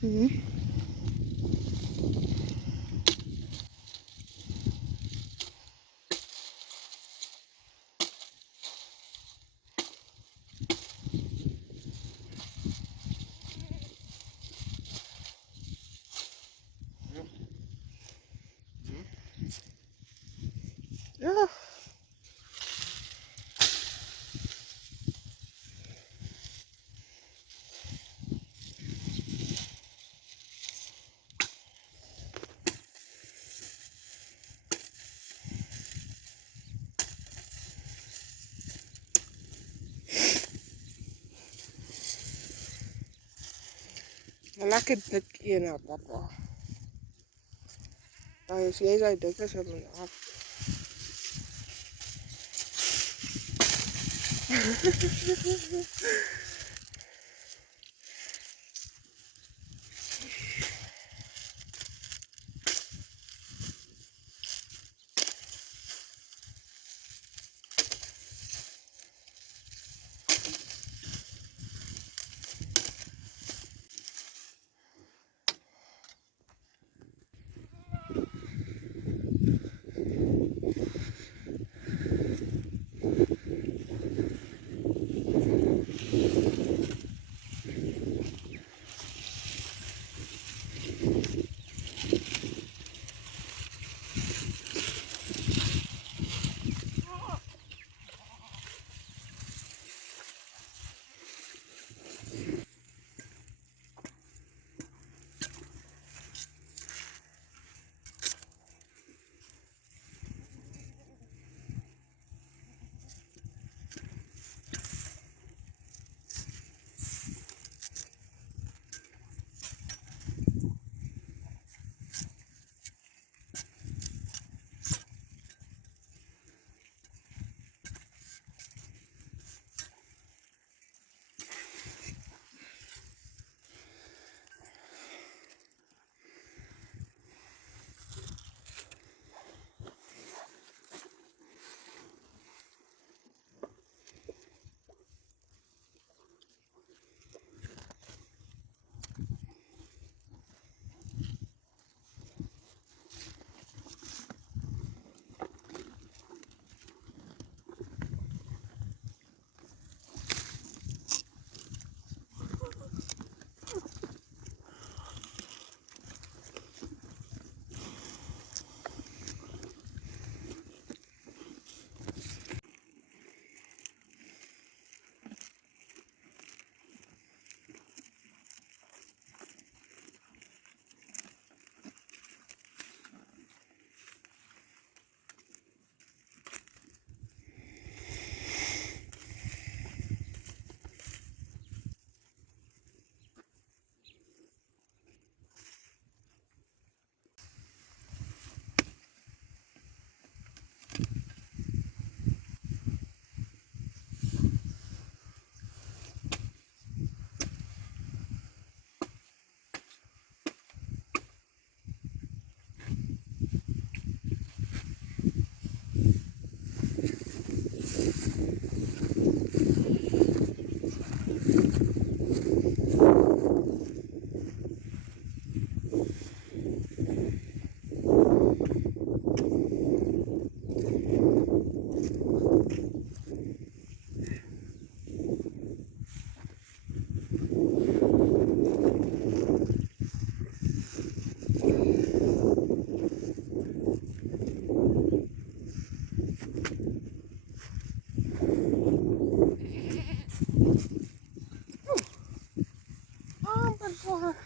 Mhm. Ja. Lekker dik een, papa. Nou, as jy so dik is, dan af.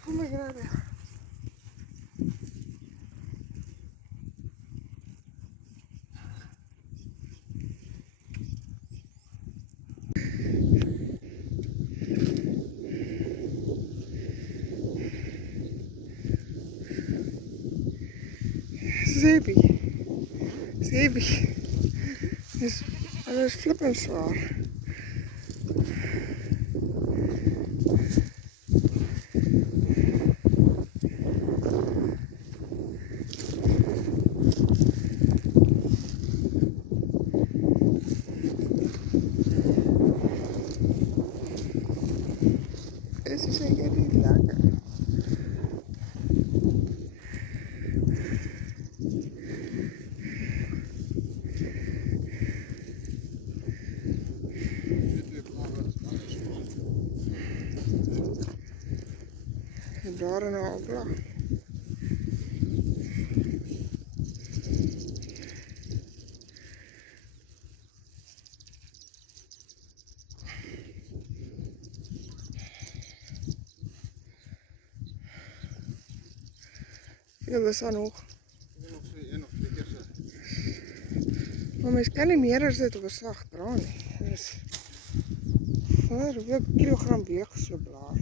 Oh my god. Zeepie. Zeepie. Dat is flippend zwaar. Dit is zeker niet lekker. En daar in haar opla. Ja, dat is aan hoog. Maar mens kan nie meer as dit op 'n slag dra nie. Dus, hoeveel kilogram weeg so 'n blaar?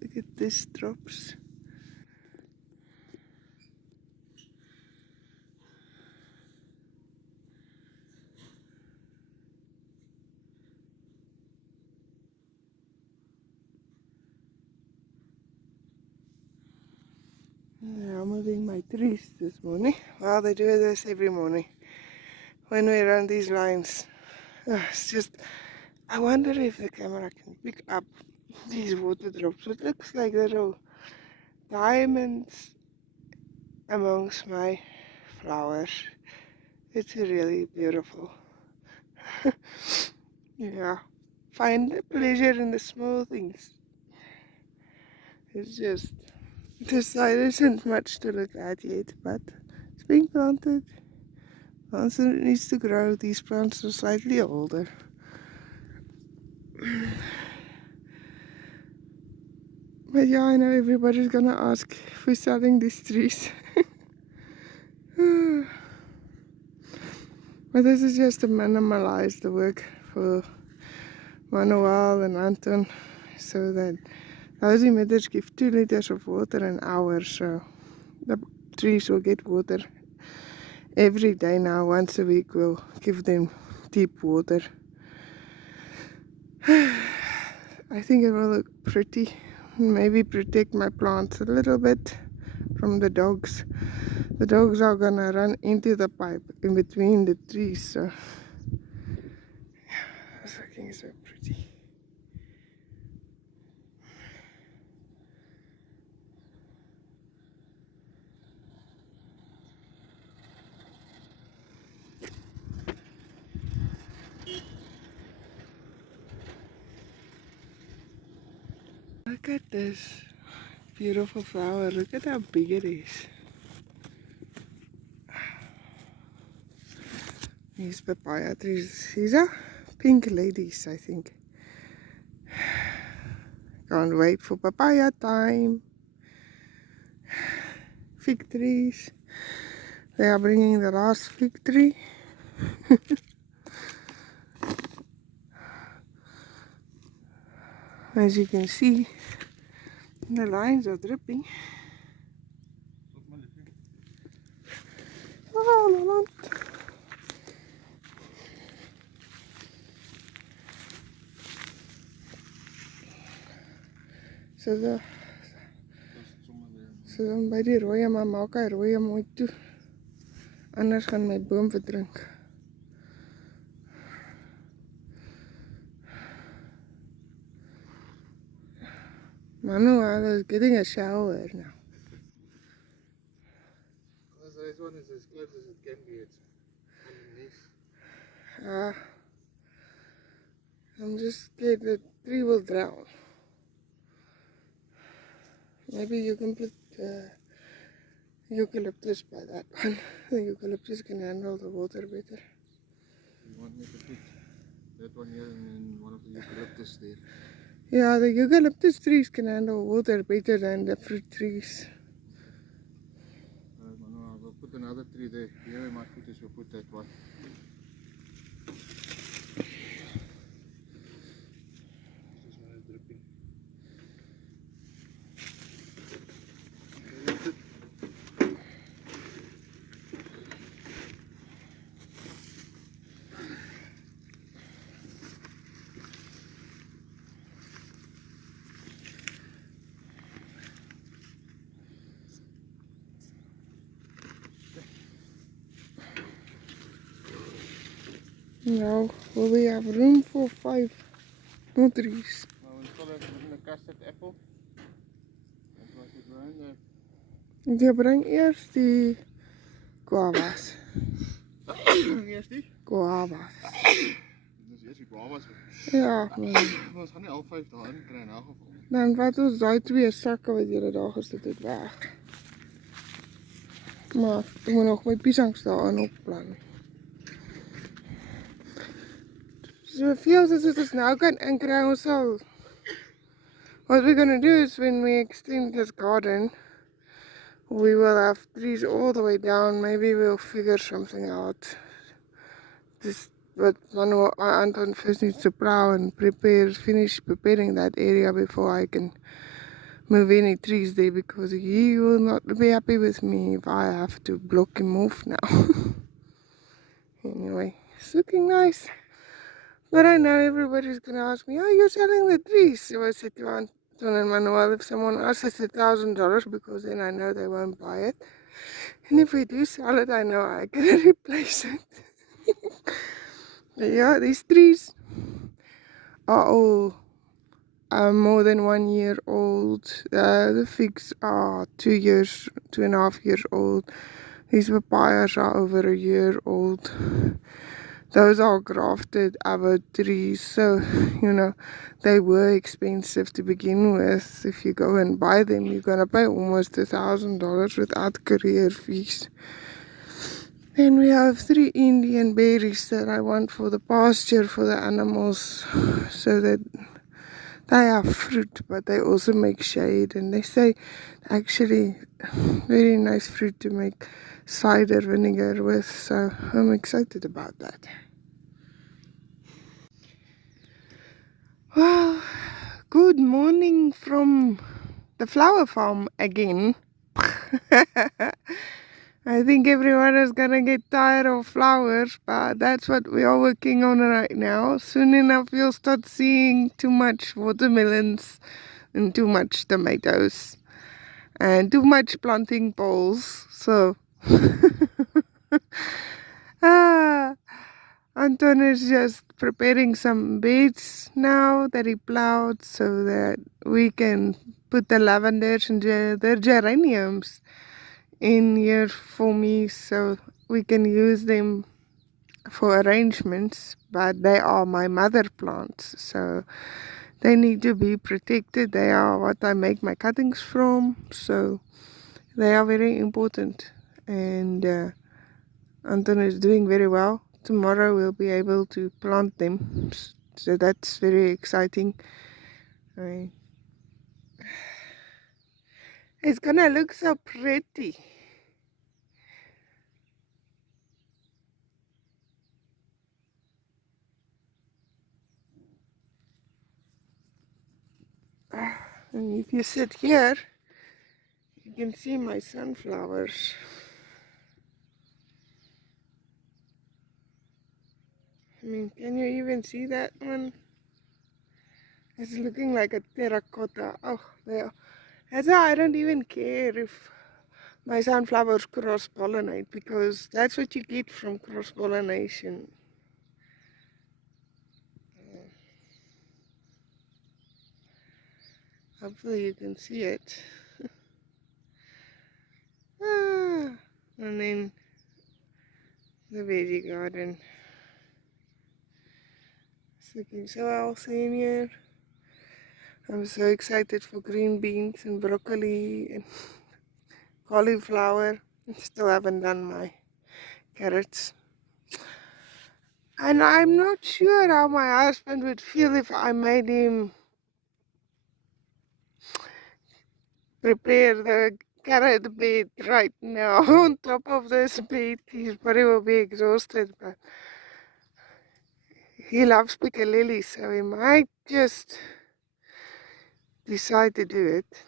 Look at these drops. Yeah, I'm moving my trees this morning. Well, they do this every morning when we run these lines. It's just, I wonder if the camera can pick up these water drops. It looks like little diamonds amongst my flowers. It's really beautiful. Yeah, find the pleasure in the small things. It's just, this side isn't much to look at yet, but it's being planted. Once it needs to grow, these plants are slightly older. But yeah, I know everybody's gonna ask if we're selling these trees. But this is just to minimalize the work for Manuel and Anton, so that those emitters give 2 liters of water an hour, so the trees will get water every day now. Once a week we'll give them deep water. I think it will look pretty. Maybe protect my plants a little bit from the dogs. The dogs are gonna run into the pipe in between the trees, so it's looking so pretty. Look at this beautiful flower. Look at how big it is. These papaya trees. These are pink ladies, I think. Can't wait for papaya time. Fig trees. They are bringing the last fig tree. As you can see, the lines are dripping. Oh, no, no. So dan by die rooie, maar maak hy rooie mooi toe. Anders gaan my boom verdrink. Manuel is getting a shower now. This one is as close as it can be. It's underneath. I'm just scared the tree will drown. Maybe you can put eucalyptus by that one. The eucalyptus can handle the water better. You want me to put that one here and then one of the eucalyptus there? Yeah, the eucalyptus trees can handle water better than the fruit trees. Manu, we'll put another tree there. Here we might put this, we'll put that one. This one is dripping. Now, will we have room for 5 more trees? Nou, we still have een custard apple. Wat was dit nou? Jy bring eers die guavas. Eers die? Guavas. Dis eers die guavas. Ja, man. Ons gaan nie al 5 daarin kry in elk geval. Dan wat ons daai 2 sakke wat jy daar gesit het weg. Maar ek moet nog my piesangs daarin opplan. So veel as ons nou kan inkry, ons sal. What we're gonna do is when we extend this garden, we will have trees all the way down. Maybe we'll figure something out. Just but Anton first needs to plow and finish preparing that area before I can move any trees there, because he will not be happy with me if I have to block him off now. Anyway, it's looking nice. But I know everybody's gonna ask me, "Oh, you're selling the trees?" So I said to Anton and Manuel, if someone asks, it's $1,000, because then I know they won't buy it. And if we do sell it, I know I can replace it. But yeah, these trees are all more than 1 year old. The figs are 2 years, 2.5 years old. These papayas are over a year old. Those are grafted avocado trees, so you know they were expensive to begin with. If you go and buy them, you're gonna pay almost $1,000 without courier fees. Then we have 3 Indian berries that I want for the pasture for the animals, so that they have fruit, but they also make shade, and they say actually very nice fruit to make cider vinegar with, so I'm excited about that. Well, good morning from the flower farm again. I think everyone is gonna get tired of flowers, but that's what we are working on right now. Soon enough you'll start seeing too much watermelons and too much tomatoes and too much planting poles, so Anton is just preparing some beds now that he plowed, so that we can put the lavenders and the geraniums in here for me, so we can use them for arrangements. But they are my mother plants, so they need to be protected. They are what I make my cuttings from, so they are very important. And Anton is doing very well. Tomorrow we'll be able to plant them, so that's very exciting. It's gonna look so pretty. And if you sit here, you can see my sunflowers. I mean, can you even see that one? It's looking like a terracotta. Oh, there. That's why I don't even care if my sunflowers cross-pollinate, because that's what you get from cross-pollination. Hopefully you can see it. And then the veggie garden. It's looking so healthy in here. I'm so excited for green beans and broccoli and cauliflower. Still haven't done my carrots. And I'm not sure how my husband would feel if I made him prepare the carrot bed right now on top of this bed. His body will be exhausted, but he loves piccalilli, so he might just decide to do it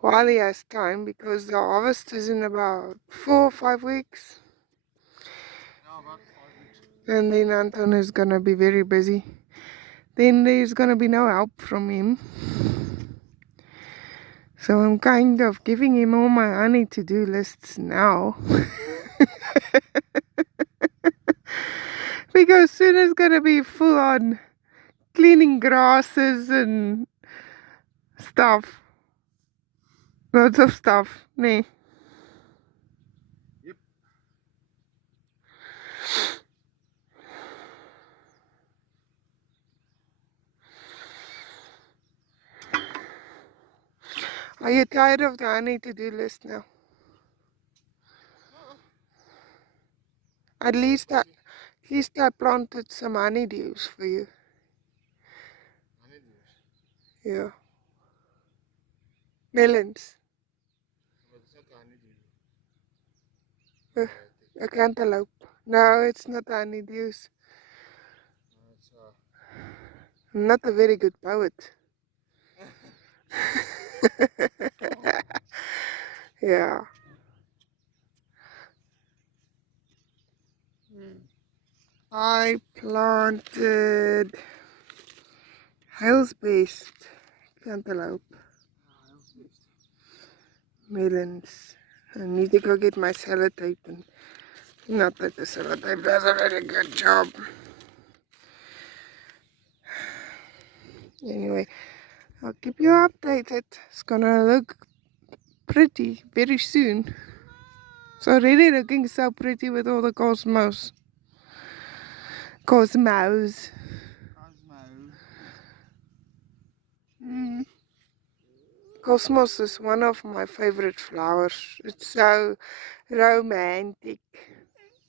while he has time, because the harvest is in about 4 or 5 weeks. About 5 weeks. And then Anton is gonna be very busy. Then there's gonna be no help from him. So I'm kind of giving him all my honey to-do lists now. Because soon it's gonna be full on cleaning grasses and stuff. Lots of stuff, nee. Yep. Are you tired of the honey to-do list now? At least I planted some honeydews for you. Honeydews. Yeah. Melons. But it's not honeydew. A cantaloupe. No, it's not honeydews. It's I'm not a very good poet. Yeah. I planted house-based cantaloupe, melons. I need to go get my sellotape, and not that the sellotape does a very good job. Anyway, I'll keep you updated. It's gonna look pretty very soon. It's already looking so pretty with all the cosmos. Cosmos. Cosmos is one of my favorite flowers. It's so romantic.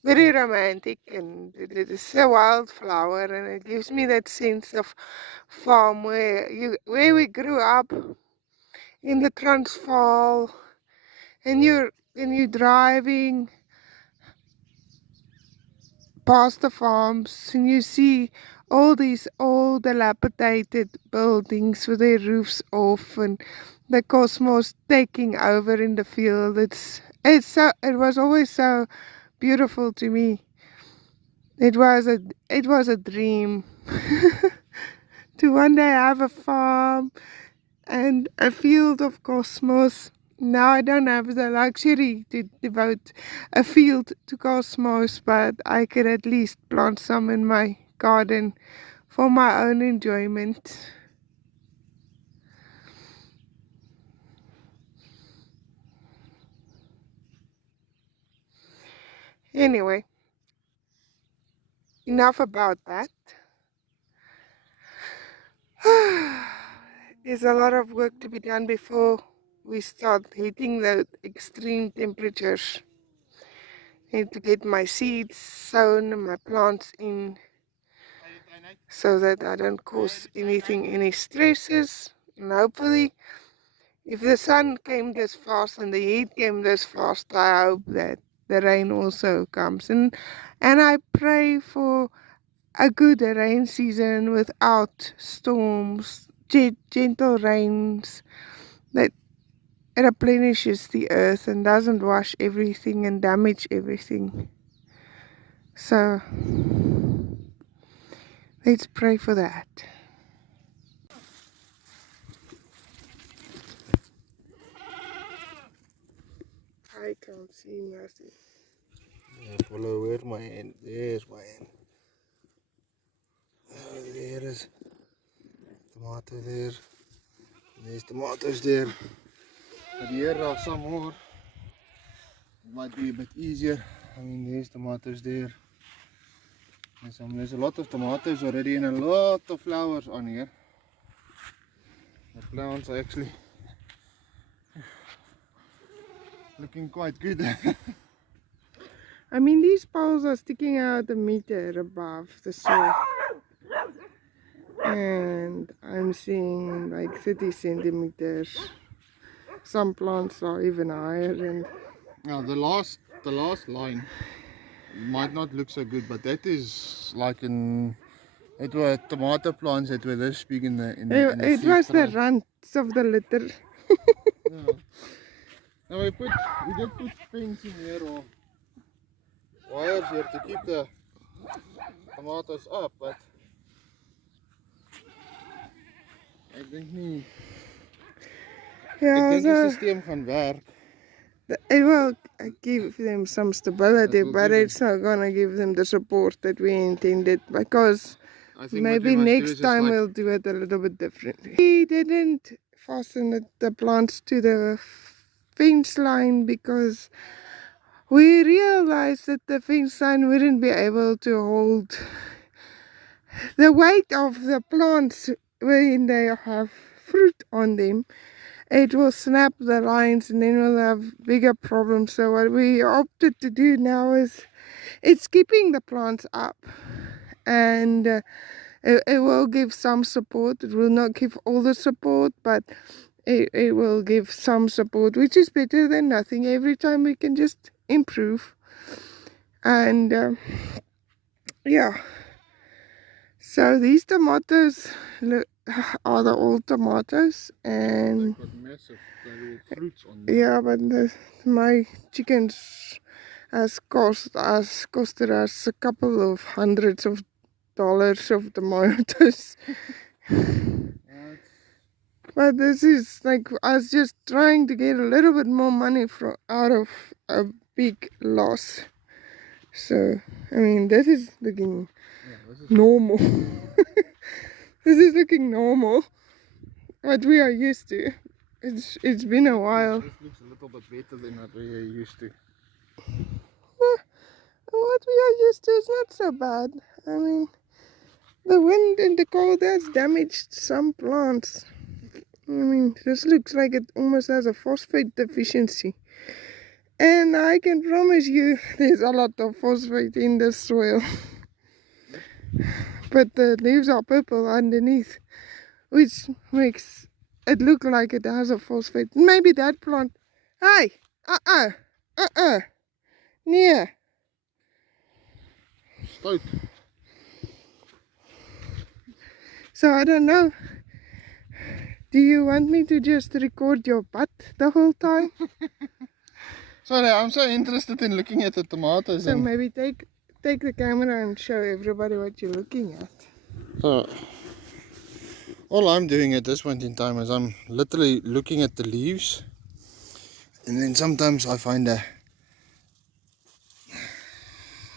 Very romantic, and it is a wildflower, and it gives me that sense of farm where we grew up in the Transvaal, and you're driving past the farms and you see all these old dilapidated buildings with their roofs off and the cosmos taking over in the field. It was always so beautiful to me. It was a dream to one day have a farm and a field of cosmos. Now I don't have the luxury to devote a field to cosmos, but I could at least plant some in my garden for my own enjoyment. Anyway, enough about that. There's a lot of work to be done before we start hitting the extreme temperatures. Need to get my seeds sown and my plants in so that I don't cause any stresses. And hopefully, if the sun came this fast and the heat came this fast, I hope that the rain also comes. And I pray for a good rain season without storms, gentle rains that replenishes the earth and doesn't wash everything and damage everything. So let's pray for that. I can't see nothing. follow where my hand. There's my hand. There is tomato there. There's tomatoes there. But here are some more. It might be a bit easier. I mean, there's tomatoes there. There's a lot of tomatoes already and a lot of flowers on here. The plants are actually looking quite good. I mean, these poles are sticking out a meter above the soil. And I'm seeing like 30 centimeters. Some plants are even higher. And Now the last line might not look so good, but that is like it were tomato plants that were this big in the it seed was the tray. runts of the litter. Yeah. Now we did put pins in here or wires here to keep the tomatoes up, but ek dink die Ja, stelsel so gaan werk. It will give them some stability, It will but give them- it's not gonna give them the support that we intended, because I think what maybe we must do next is just time like, we'll do it a little bit differently. We didn't fasten the plants to the fence line because we realized that the fence line wouldn't be able to hold the weight of the plants when they have fruit on them. It will snap the lines and then we'll have bigger problems. So what we opted to do now is it's keeping the plants up, and it will give some support. It will not give all the support, but it will give some support, which is better than nothing. Every time we can just improve. And yeah, so these tomatoes are the old tomatoes, and they've got massive little fruits on them. yeah, but my chickens has costed us a couple of hundreds of dollars of tomatoes. But this is like us just trying to get a little bit more money out of a big loss. So I mean, this is looking normal. This is looking normal. What we are used to. It's been a while. This looks a little bit better than what we are used to. What we are used to is not so bad. I mean, the wind and the cold has damaged some plants. I mean, this looks like it almost has a phosphate deficiency. And I can promise you there's a lot of phosphate in the soil. But the leaves are purple underneath, which makes it look like it has a phosphate. Maybe that plant... Hey! Nee. Stout. So I don't know. Do you want me to just record your butt the whole time? Sorry, I'm so interested in looking at the tomatoes. So And maybe take the camera and show everybody what you're looking at. so all I'm doing at this point in time is I'm literally looking at the leaves, and then sometimes I find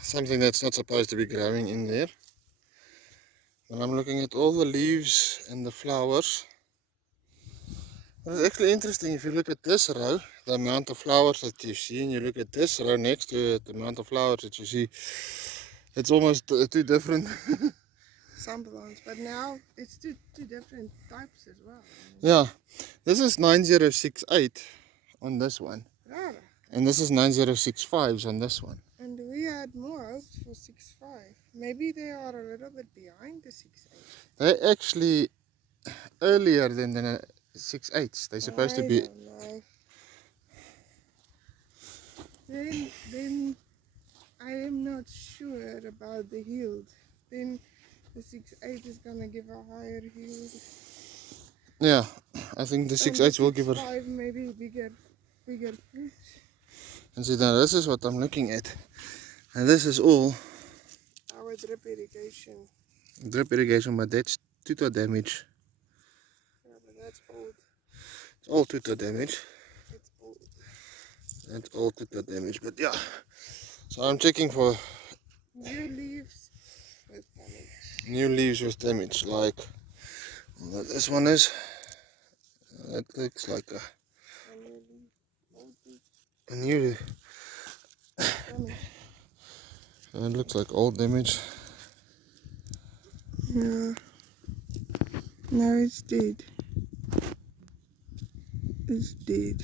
something that's not supposed to be growing in there. And I'm looking at all the leaves and the flowers. But it's actually interesting if you look at this row, the amount of flowers that you see, and you look at this row next to it, the amount of flowers that you see, it's almost two different. Some plants, but now it's two different types as well. Yeah, this is 9068 on this one, Rara. and this is 9065s on this one. And we had more hopes for 6.5. Maybe they are a little bit behind the 6.8. They're actually earlier than the 6.8s. They're supposed to be. I don't know. Then I am not sure about the yield. Then the 6.8 is gonna give a higher yield. Yeah, I think the 6.8s will give it. 6.5 maybe bigger fruit. And see, now this is what I'm looking at, and this is all Our drip irrigation. drip irrigation, but that's tutor damage. Yeah, but that's old. It's all tutor damage. It's old. That's all tutor damage, but yeah. So I'm checking for New leaves with damage. new leaves with damage, like what this one is. That looks like A new leaf. Old leaf. a new. Damage. It looks like old damage. Yeah. Now it's dead. It's dead.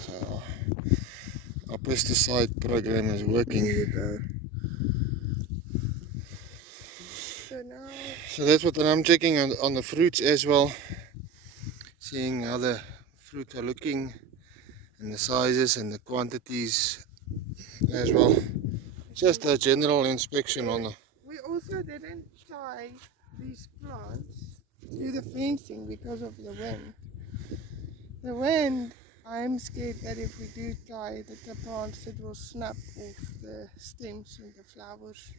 So our pesticide program is There working. you go. So now So that's what I'm checking on the fruits as well. Seeing how the fruit are looking, and the sizes and the quantities as well. Just a general inspection on the. we also didn't tie these plants to the fencing because of the wind. The wind, I'm scared that if we do tie the plants, it will snap off the stems and the flowers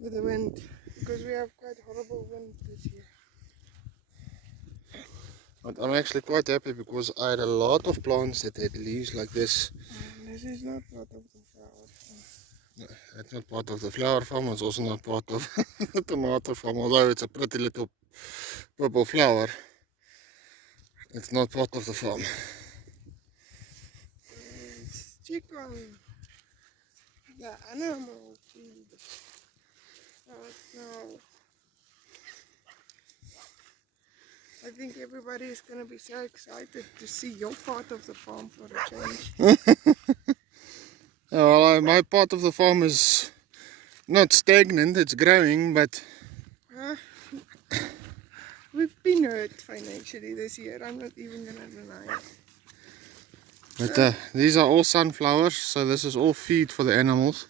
with the wind, because we have quite horrible wind this year. But I'm actually quite happy because I had a lot of plants that had leaves like this. This is not part of the flower. No, that's not part of the flower farm, it's also not part of the tomato farm, although it's a pretty little purple flower. It's not part of the farm. Let's check on the animal feed. Now, I think everybody is going to be so excited to see your part of the farm for a change. Well, my part of the farm is not stagnant, it's growing, but We've been hurt financially this year, I'm not even going to deny it. But these are all sunflowers, so this is all feed for the animals.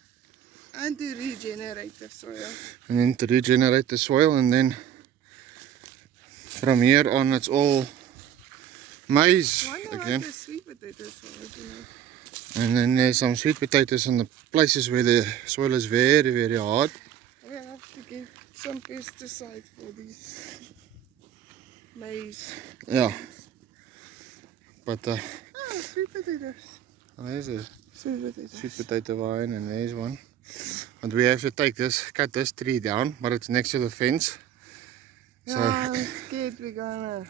And to regenerate the soil. And then to regenerate the soil, and then from here on it's all maize again. The sweet potatoes And then there's some sweet potatoes in the places where the soil is very, very hard. We have to give some pesticide for these maize. Yeah. But Sweet potatoes. there's a Sweet potatoes. sweet potato vine, and there's one. But we have to cut this tree down, but it's next to the fence. So, yeah, I'm scared we're gonna.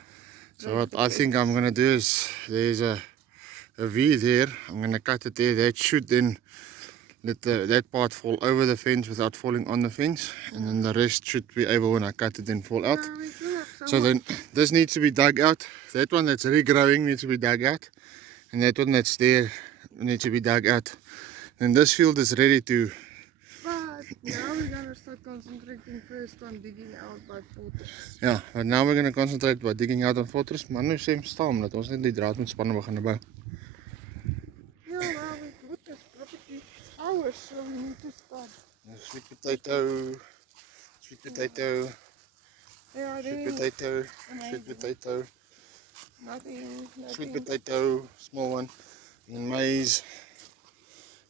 So what I think I'm gonna do is, there's a V there. I'm gonna cut it there. That should then let that part fall over the fence without falling on the fence, and then the rest should be able, when I cut it, then fall out. So then this needs to be dug out. That one that's regrowing needs to be dug out, and that one that's there needs to be dug out. And this field is ready to. But now we're gonna start concentrating first on digging out by fortress. Ja, but now we're gonna concentrate by digging out on fortress. Maar nu sê staan dat ons net die draad met spanne begin bou. Yeah, well, we put this property ours, so we need to start. Sweet potato, sweet potato, Yeah, sweet potato, sweet potato, nothing. sweet potato, small one, and then maize.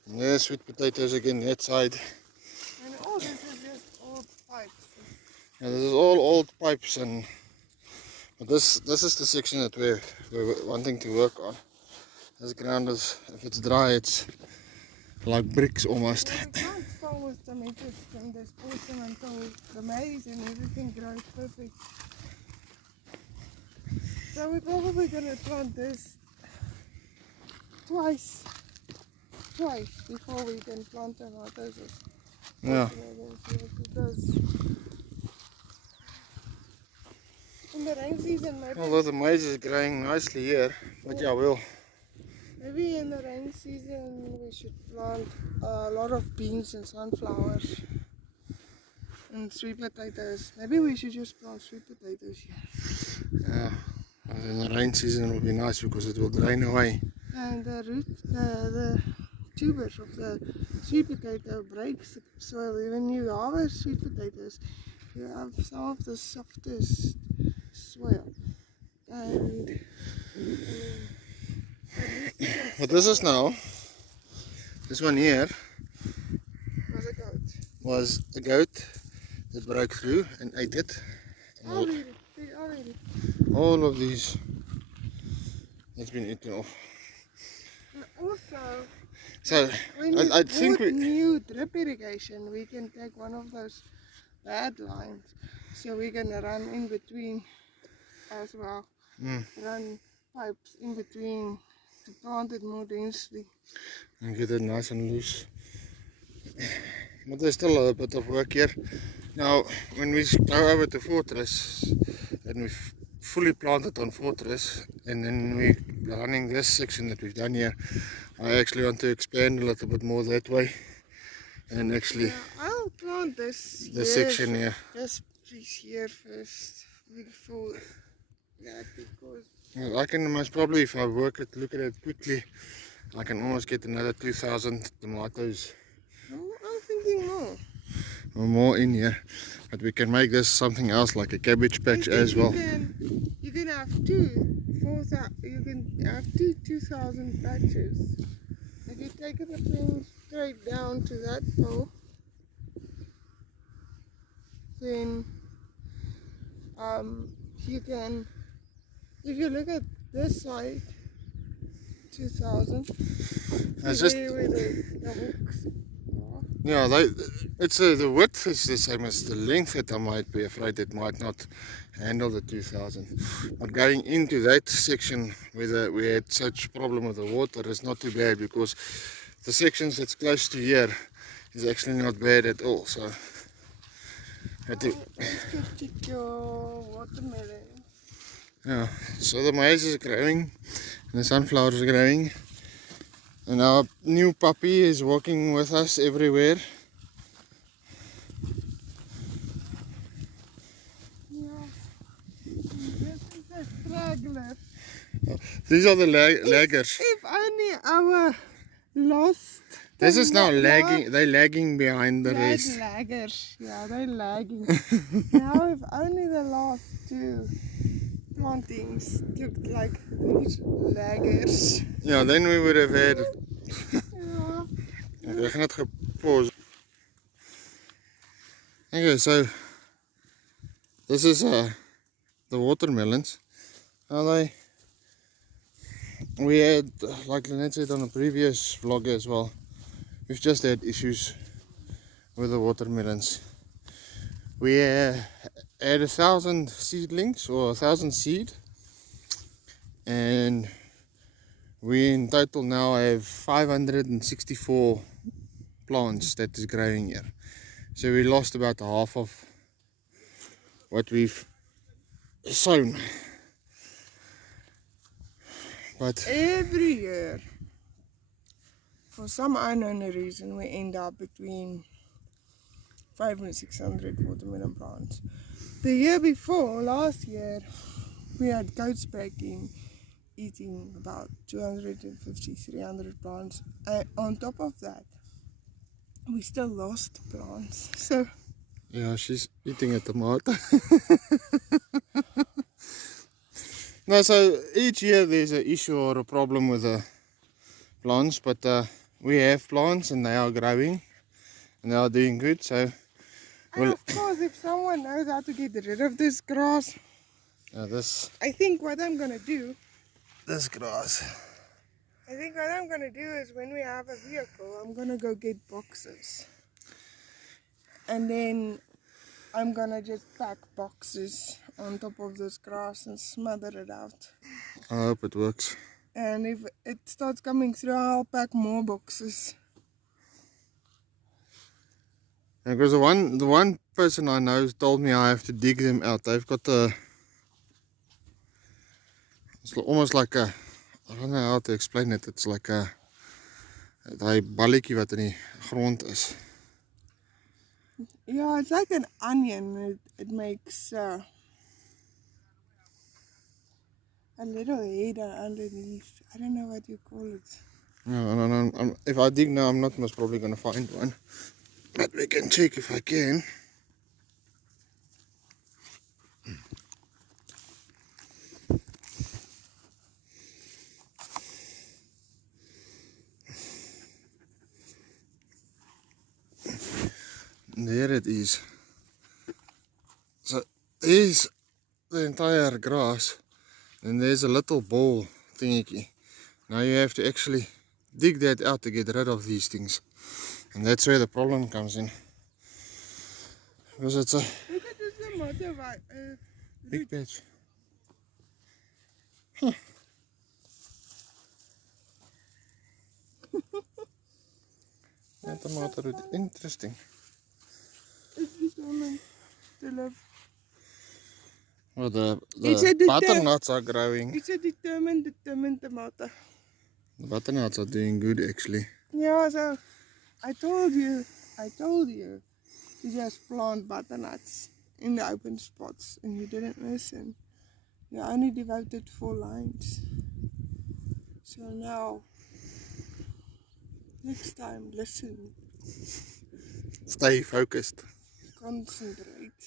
And there's sweet potatoes again that side. And all this is just old pipes. Yeah, this is all old pipes, but this is the section that we're wanting to work on. This ground is, if it's dry, it's like bricks almost. Well, we can't start with tomatoes from this portion until the maize and everything grows perfect. So we're probably gonna plant this twice before we can plant tomatoes. Yeah. Because in the rain season, Although the maize is growing nicely here, but yeah, maybe in the rain season we should plant a lot of beans and sunflowers and sweet potatoes. Maybe we should just plant sweet potatoes here. Yeah. And in the rain season it will be nice because it will drain away. And the tubers of the sweet potato breaks the soil. When you harvest sweet potatoes, you have some of the softest soil. And But this is now, this one here was a goat. was a goat that broke through and ate it. And Already. all of these, it's been eaten off. And also, So when I you think put new drip irrigation, we can take one of those bad lines, so we're gonna run in between as well. Run pipes in between to plant it more densely. and get it nice and loose. But there's still a bit of work here. Now, when we go over to fortress and we've fully planted on fortress, and then we're running this section that we've done here, I actually want to expand a little bit more that way, and actually I'll plant this section here. This piece here first before that, because Well, I can most probably, if I look at it quickly, I can almost get another 2,000 tomatoes I'm thinking more. or more in here. But we can make this something else, like a cabbage patch as well. You can have you can have two 2,000 patches. If you take the thing straight down to that pole, then If you look at this side, 2000. It's just, Where the hooks are. yeah, it's the width is the same as the length, that I might be afraid it might not handle the 2000. But going into that section where we had such problem with the water is not too bad, because the sections that's close to here is actually not bad at all. So Let's go check your watermelon. yeah, so the maize is growing and the sunflower is growing, and our new puppy is walking with us everywhere. Yeah, this is a straggler. These are the laggers. If only our lost. This is now lagging. They're lagging behind the rest. Laggers. Yeah, they're lagging. Now, if only the last two plantings looked like these laggers. Yeah, then we would have had. Yeah. Ek gaan net gepause. Okay, so this is the watermelons. We had, like Lynette said on a previous vlog as well, we've just had issues with the watermelons. We had 1,000 seedlings, or 1,000 seed, and we in total now have 564 plants that is growing here. So we lost about half of what we've sown. But every year, for some unknown reason, we end up between 500 and 600 watermelon plants. The year before, last year, we had goats breaking, eating about 250, 300 plants. On top of that, we still lost plants. So yeah, she's eating a tomato. No, so each year there's an issue or a problem with the plants, but we have plants and they are growing and they are doing good. So, and of course, if someone knows how to get rid of this grass, I think what I'm gonna do. This grass. I think what I'm gonna do is when we have a vehicle, I'm gonna go get boxes, and then I'm gonna just pack boxes on top of this grass and smother it out. I hope it works. And if it starts coming through, I'll pack more boxes. Because the one person I know told me I have to dig them out. They've got it's almost like a, I don't know how to explain it. It's like a daai balletjie wat in die grond is. Yeah, it's like an onion. It makes a little header underneath. I don't know what you call it. Yeah, if I dig now, I'm not most probably going to find one. But we can check if I can. There it is. So there's the entire grass, and there's a little ball thingy. Now you have to actually dig that out to get rid of these things, and that's where the problem comes in. Because it's a Look at this tomato. big patch. That tomato root, interesting. It's determined to live. Well, the It's a butternuts are growing. It's a determined tomato. The butternuts are doing good actually. Yeah, so I told you to just plant butternuts in the open spots, and you didn't listen. You only devoted 4 lines. So now, next time, listen, Stay focused. concentrate.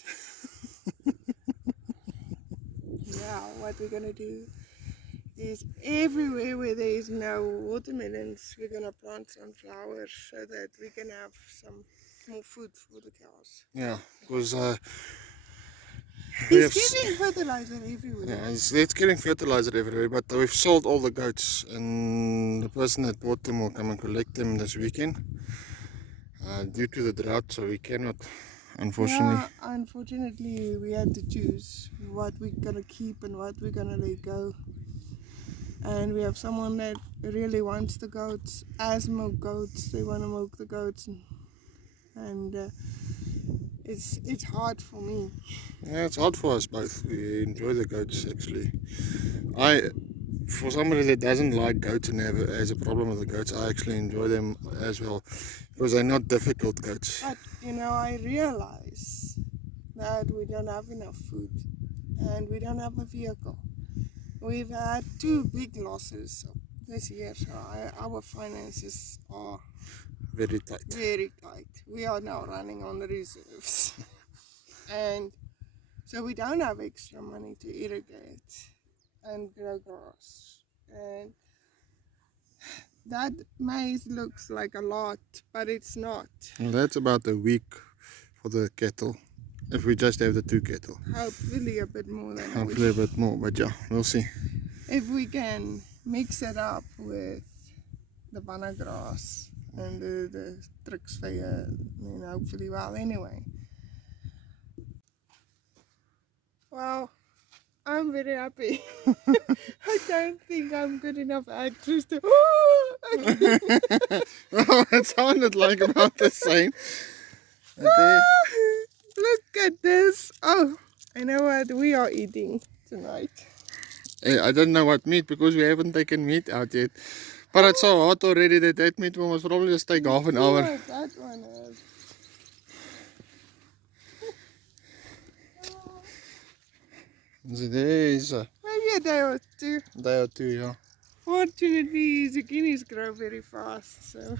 Yeah, what we're gonna do is everywhere where there is no watermelons, we're gonna plant some flowers so that we can have some more food for the cows. Yeah, because He's getting fertilizer everywhere. Yeah, it's getting fertilizer everywhere, but we've sold all the goats, and the person that bought them will come and collect them this weekend. Due to the drought, so we cannot, unfortunately. Yeah, unfortunately, we had to choose what we're gonna keep and what we're gonna let go. And we have someone that really wants the goats, as milk goats. They want to milk the goats, and it's hard for me. Yeah, it's hard for us both. We enjoy the goats actually. For somebody that doesn't like goats and has a problem with the goats, I actually enjoy them as well because they're not difficult goats. But I realize that we don't have enough food and we don't have a vehicle. We've had 2 big losses this year, so our finances are Very tight. very tight. We are now running on the reserves. And so we don't have extra money to irrigate and grow grass. And that maize looks like a lot, but it's not. Well, that's about a week for the cattle. If we just have the 2 cattle. Hopefully a bit more than Hopefully a bit more, but yeah, we'll see. If we can mix it up with the banana grass and the trucksvee, then hopefully well anyway. Well, I'm very happy. I don't think I'm good enough actress to... Well, it sounded like about the same. Look at this. Oh, I know what we are eating tonight. I don't know what meat because we haven't taken meat out yet. But it's so hot already that meat will most probably just take half an hour. What that one is. So there is Maybe a day or 2. day or 2, yeah. Fortunately, zucchinis grow very fast, so...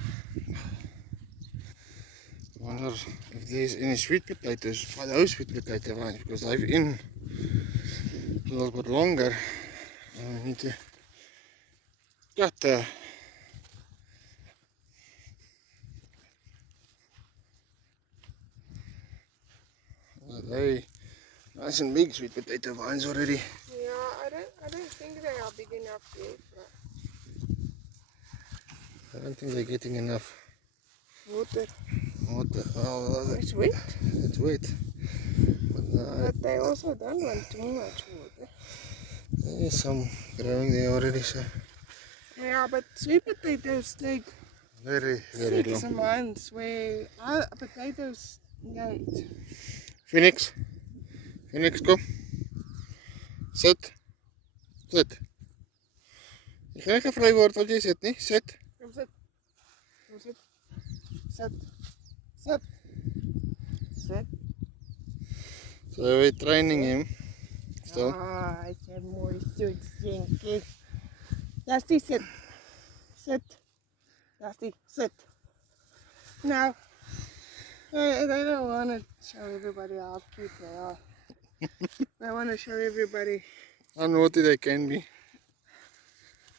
I wonder if there's any sweet potatoes by those sweet potato vines because they've been a little bit longer. I need to cut they nice and big sweet potato vines already. Yeah, I don't think they are big enough yet. I don't think they're getting enough Water. Well, It's wet. it's wet. But they also don't want too much water. There's some growing there already, so Yeah, but sweet potatoes take very 6 long. months, where our potatoes don't. Phoenix, kom. Sit. Sit. Jy gaan nie gevry word wat jy sit nie. Sit. Kom sit. Kom sit. Sit. Sit. Sit. So we're training him. Still. Ah, hy's 'n mooi soet seentjie. Justy, sit. Sit. Justy, sit. Now, they don't want to show everybody how cute they are. They want to show everybody How naughty they can be.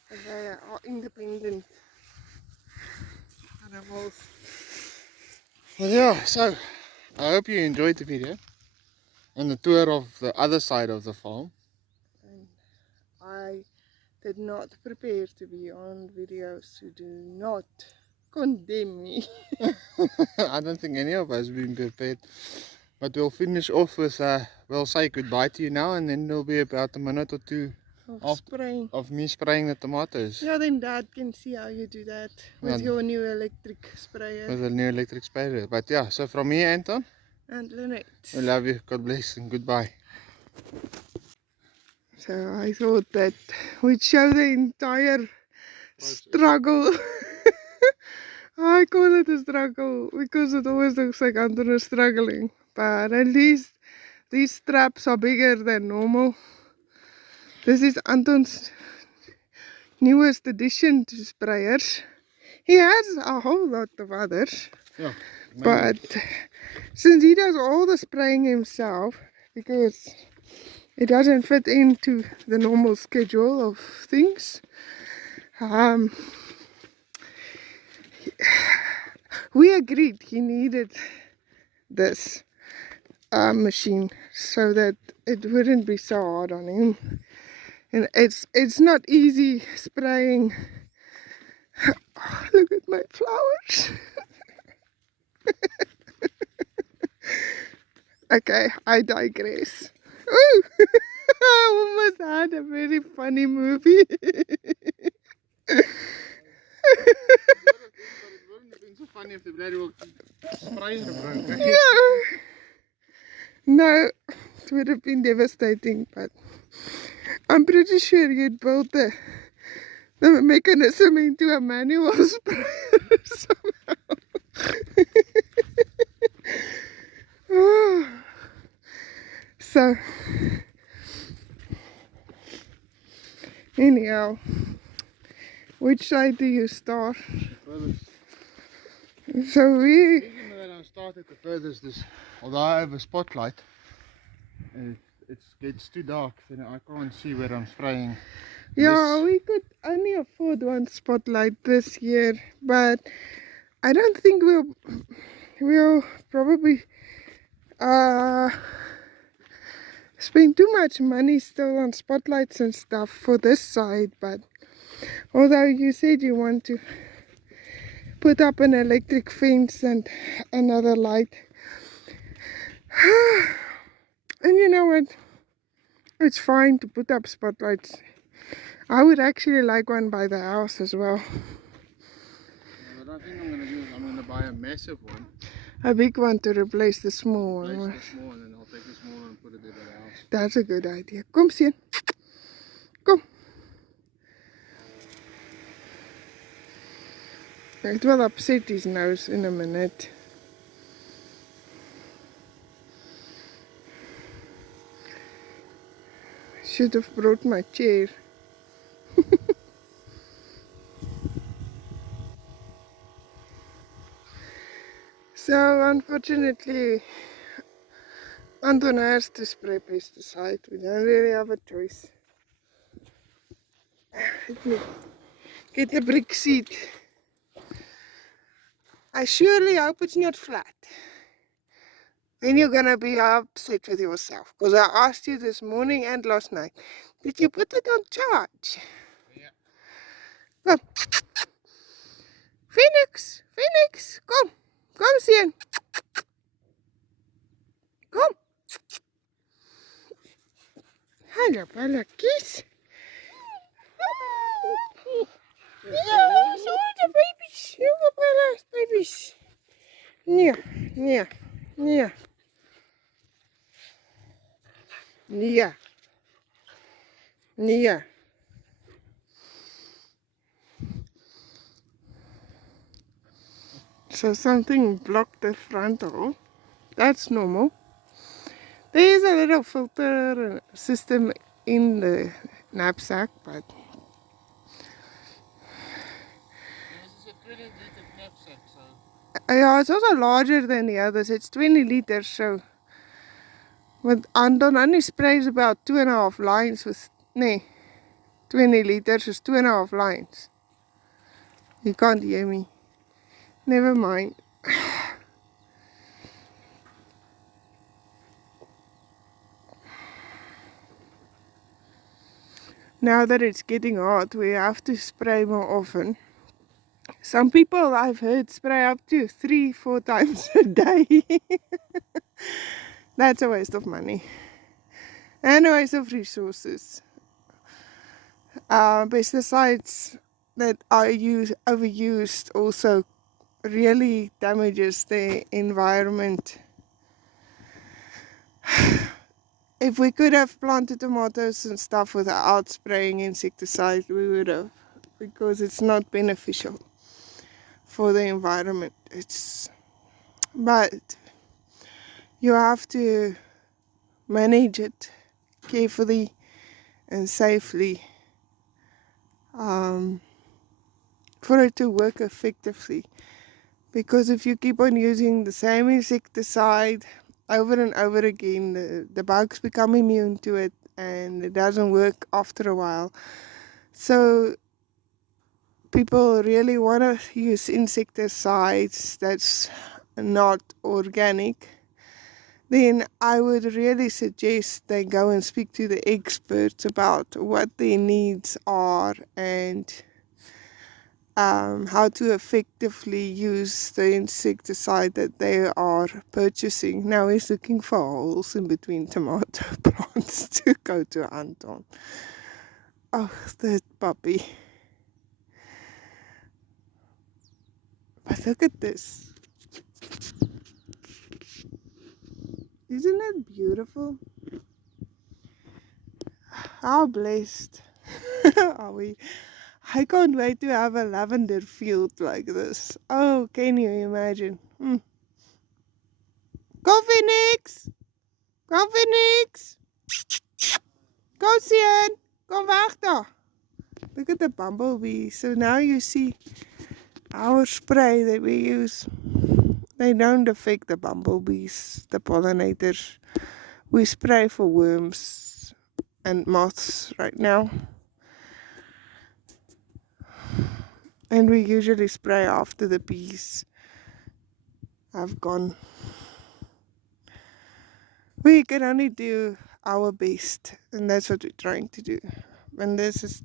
that they are independent animals. Well, yeah, so I hope you enjoyed the video and the tour of the other side of the farm. And I did not prepare to be on video, so do not condemn me. I don't think any of us have been prepared. But we'll finish off with, we'll say goodbye to you now, and then there'll be about a minute or 2 Spraying. of me spraying the tomatoes Yeah, then Dad can see how you do that with Yeah. your new electric sprayer. with a new electric sprayer. But yeah, so from me, Anton, And Lynette. we love you, God bless, and goodbye. So I thought that we'd show the entire struggle. I call it a struggle because it always looks like Anton is struggling. But at least these straps are bigger than normal. This is Anton's newest addition to sprayers. He has a whole lot of others. Yeah, But since he does all the spraying himself, because it doesn't fit into the normal schedule of things, we agreed he needed this. machine so that it wouldn't be so hard on him. And it's not easy spraying. Oh, look at my flowers. Okay, I digress. Ooh, I almost had a very funny movie. Funny if the bloody sprayer broke. Yeah. No, it would have been devastating, but I'm pretty sure you'd build the mechanism into a manual sprayer somehow. Oh. So, anyhow, which side do you start? So we... Even though I started the furthest, although I have a spotlight, it gets too dark, then I can't see where I'm spraying. Yeah, we could only afford one spotlight this year, but I don't think we'll probably spend too much money still on spotlights and stuff for this side. But although you said you want to put up an electric fence and another light, and you know what, it's fine to put up spotlights. I would actually like one by the house as well. What I think I'm going to do is I'm going to buy a massive one. A big one to replace the small one. Replace the small one, and I'll take the small one and put it there by the house. That's a good idea. Kom seun. Kom. It will upset his nose in a minute. Should have brought my chair. So unfortunately, Anton has to spray pesticide. We don't really have a choice. Let me get the brick seat. I surely hope it's not flat. Then you're gonna be upset with yourself. Because I asked you this morning and last night, did you put it on charge? Yeah. Come. Phoenix, Phoenix, kom. Kom seun. Kom. Hallo, balletjes. Ja, zo de baby's. Jonge baby's. Nee, nee, nee. Nee. Nee. So something blocked the front door. That's normal. There is a little filter system in the knapsack, but This is a 20-liter knapsack, so yeah, it's also larger than the others. It's 20 liters, so. But Anton only sprays about 2.5 lines with, 20 liters is 2.5 lines. You can't hear me. Never mind. Now that it's getting hot, we have to spray more often. Some people I've heard spray up to 3-4 times a day. That's a waste of money and a waste of resources. Pesticides that are overused also really damages the environment. If we could have planted tomatoes and stuff without spraying insecticide, we would have, because it's not beneficial for the environment. But you have to manage it carefully and safely for it to work effectively. Because if you keep on using the same insecticide over and over again, the bugs become immune to it and it doesn't work after a while. So people really want to use insecticides that's not organic, then I would really suggest they go and speak to the experts about what their needs are and how to effectively use the insecticide that they are purchasing. Now he's looking for holes in between tomato plants to go to Anton. Oh, that puppy. But look at this. Isn't it beautiful? How blessed are we? I can't wait to have a lavender field like this. Oh, can you imagine? Go Phoenix! Go Phoenix! Go Sian! Go weg daar! Look at the bumblebee. So now you see our spray that we use. They don't affect the bumblebees, the pollinators. We spray for worms and moths right now. And we usually spray after the bees have gone. We can only do our best, and that's what we're trying to do. And this is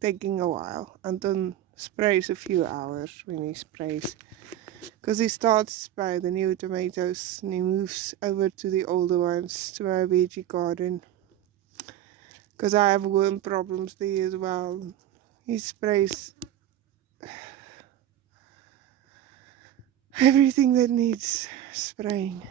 taking a while. Anton sprays a few hours when he sprays. Because he starts by the new tomatoes and he moves over to the older ones, to my veggie garden. Because I have worm problems there as well. He sprays everything that needs spraying.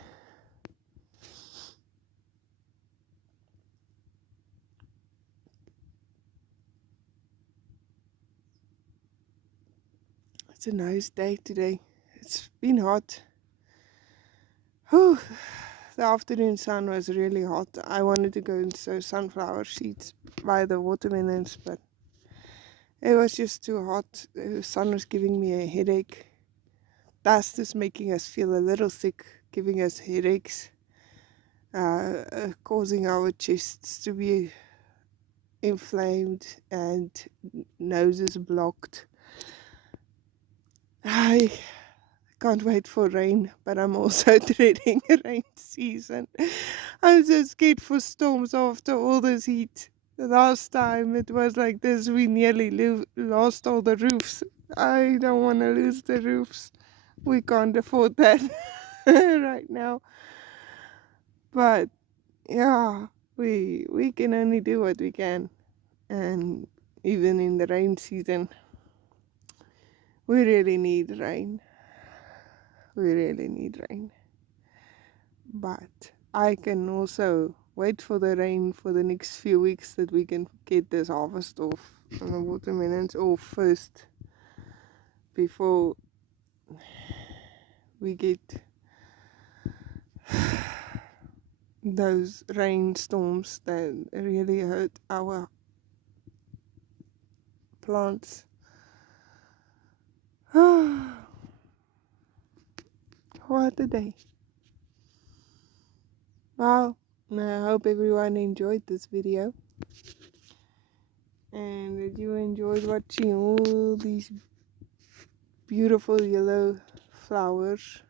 It's a nice day today. It's been hot. Whew. The afternoon sun was really hot. I wanted to go and sow sunflower seeds by the watermelons, but it was just too hot. The sun was giving me a headache. Dust is making us feel a little sick, giving us headaches, causing our chests to be inflamed and noses blocked. I can't wait for rain, but I'm also dreading rain season. I'm so scared for storms after all this heat. The last time it was like this, we nearly lost all the roofs. I don't want to lose the roofs. We can't afford that right now. But yeah, we can only do what we can. And even in the rain season, we really need rain. We really need rain. But I can also wait for the rain for the next few weeks that we can get this harvest off and the watermelons off first before we get those rainstorms that really hurt our plants. What a day. Well, I hope everyone enjoyed this video and that you enjoyed watching all these beautiful yellow flowers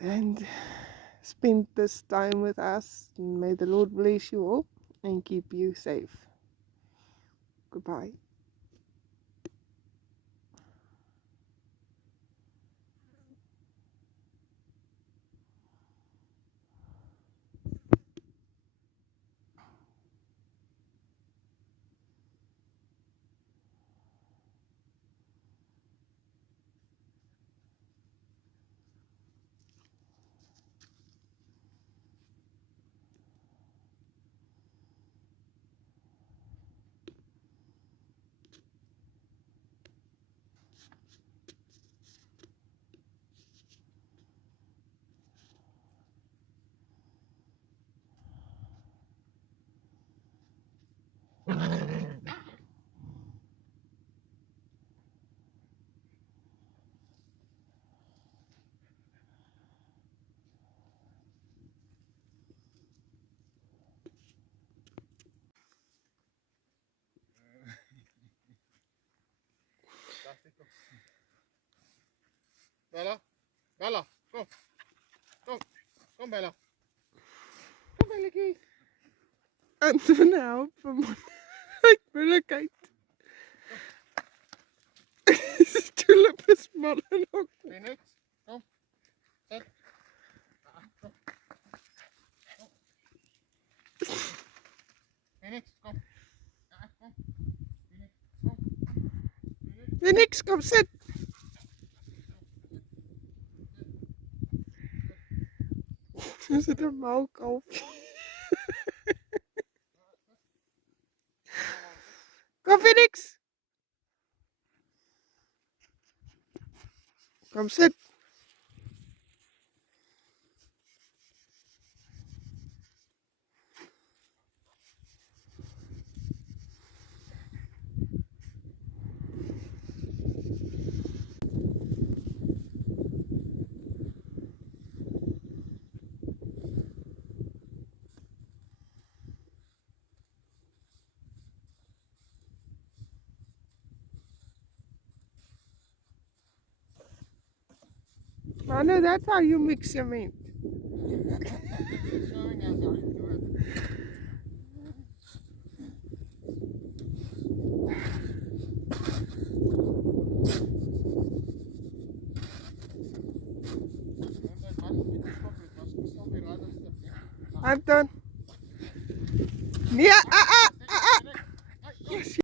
and spend this time with us. And may the Lord bless you all and keep you safe. Goodbye. Bella, Bella, kom. Kom Bella. Kom Belletjie. En toen helpen man. Uit moeilijkheid. Tulip is man en ook. Nee, niks. Kom. Zet. Kom. Nee, niks. Kom. Kom. Nee, niks. Kom. Nee, niks, kom zit. Er zit een mouwkalf. Kom Phoenix. Kom zit. Manu, that's how you mix cement. Showing us how you do it. I'm done. Yeah, Yes.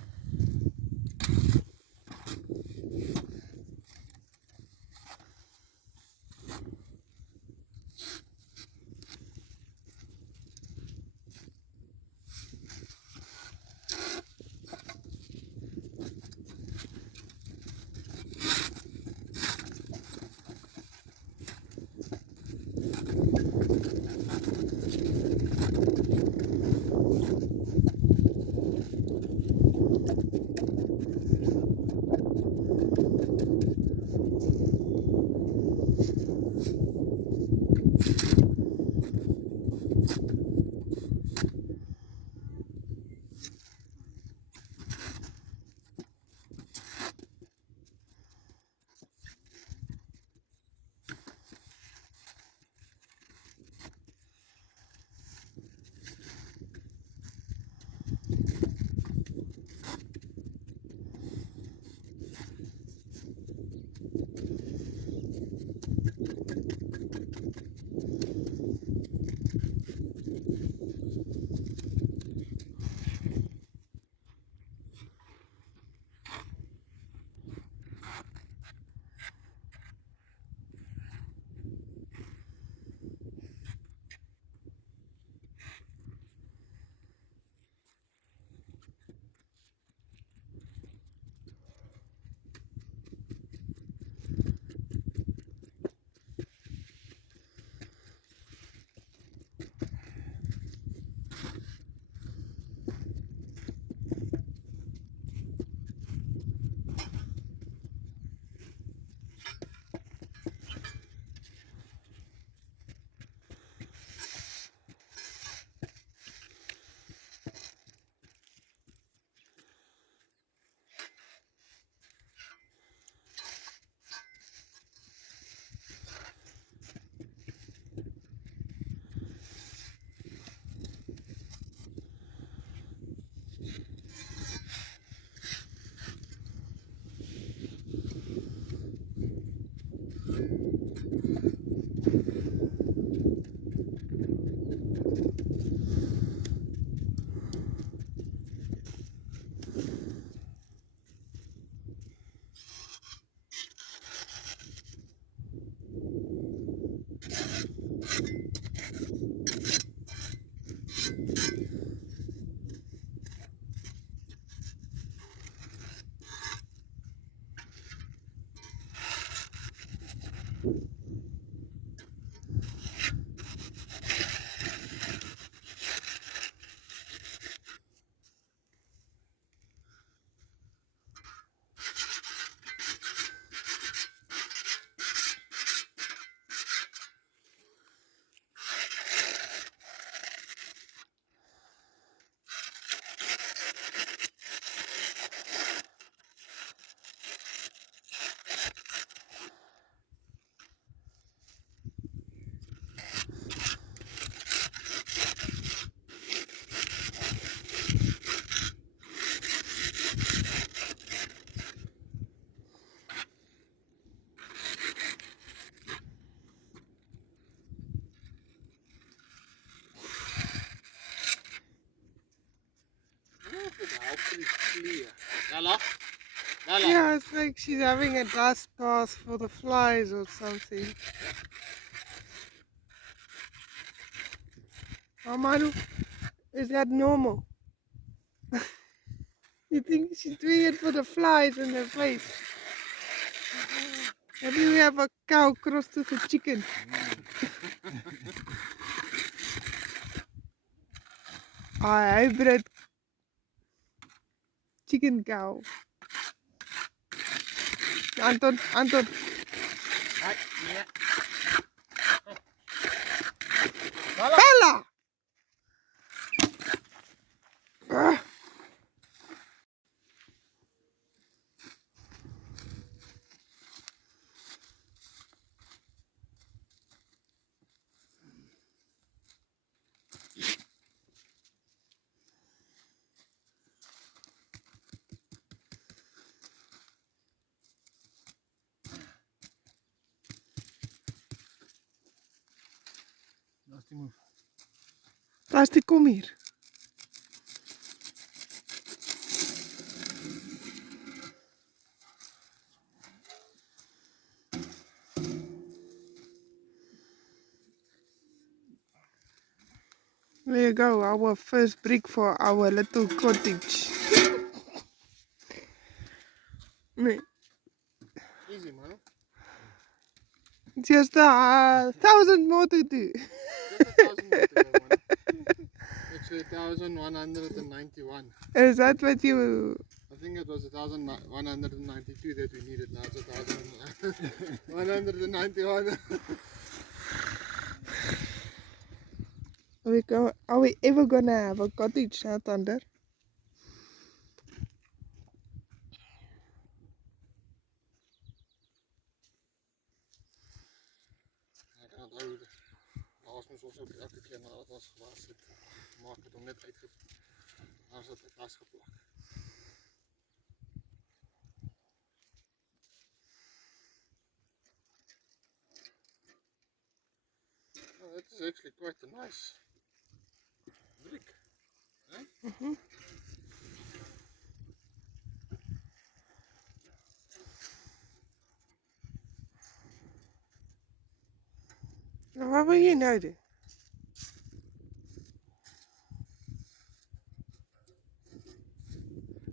Lala? Lala? Yeah, it's like she's having a dust bath for the flies or something. Amaru, is that normal? You think she's doing it for the flies in her face? Have you ever cow crossed with a chicken? A hybrid chicken cow. Anton, Anton. Right, yeah. Bella! Ah. Nasty move. Plastic, kom hier. There you go, our first brick for our little cottage. Nee, Easy, man. just 1,000 more to do. Just 1,000 more to go, man. Actually, 1,191. Is that what you... I think it was 1,192 that we needed. Now it's 1,191. Are we ever gonna have a cottage now, Thunder? Ek kan onthou, laas moes ons ook elke keer nadat ons gewas het, maak het om net uitgeplak. Anders het hy vastgeplak. Oh, that is actually quite a nice brick. Eh? Nou, wat wil je nou doen?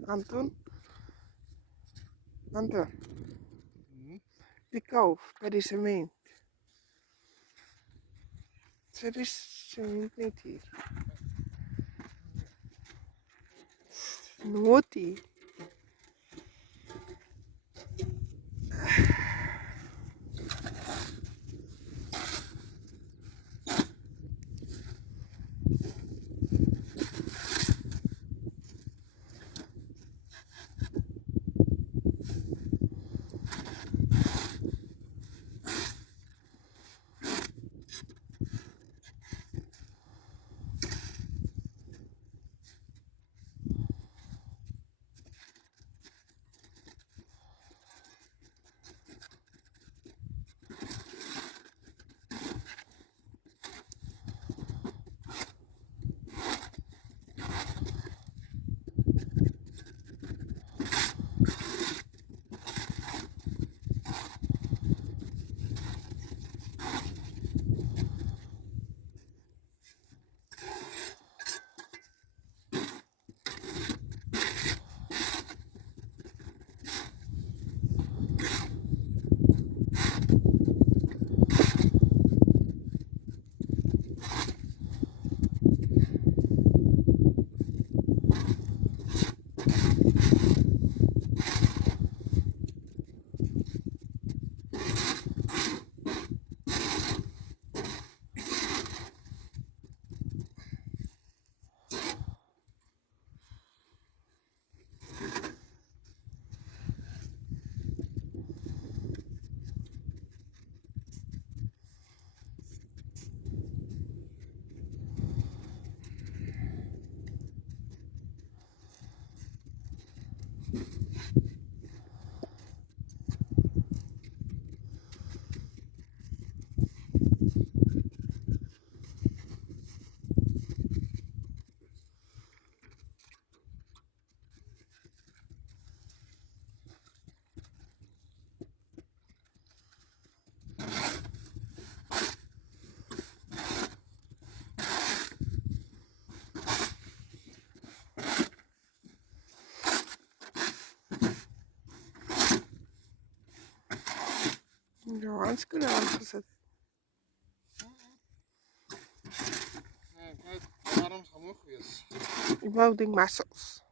Anton? Anton? Die kalf bij de cement. Zet die cement net hier. Naughty. Jou handskoene aangesit. Nee, net, my arms gaan moeg wees. Building muscles.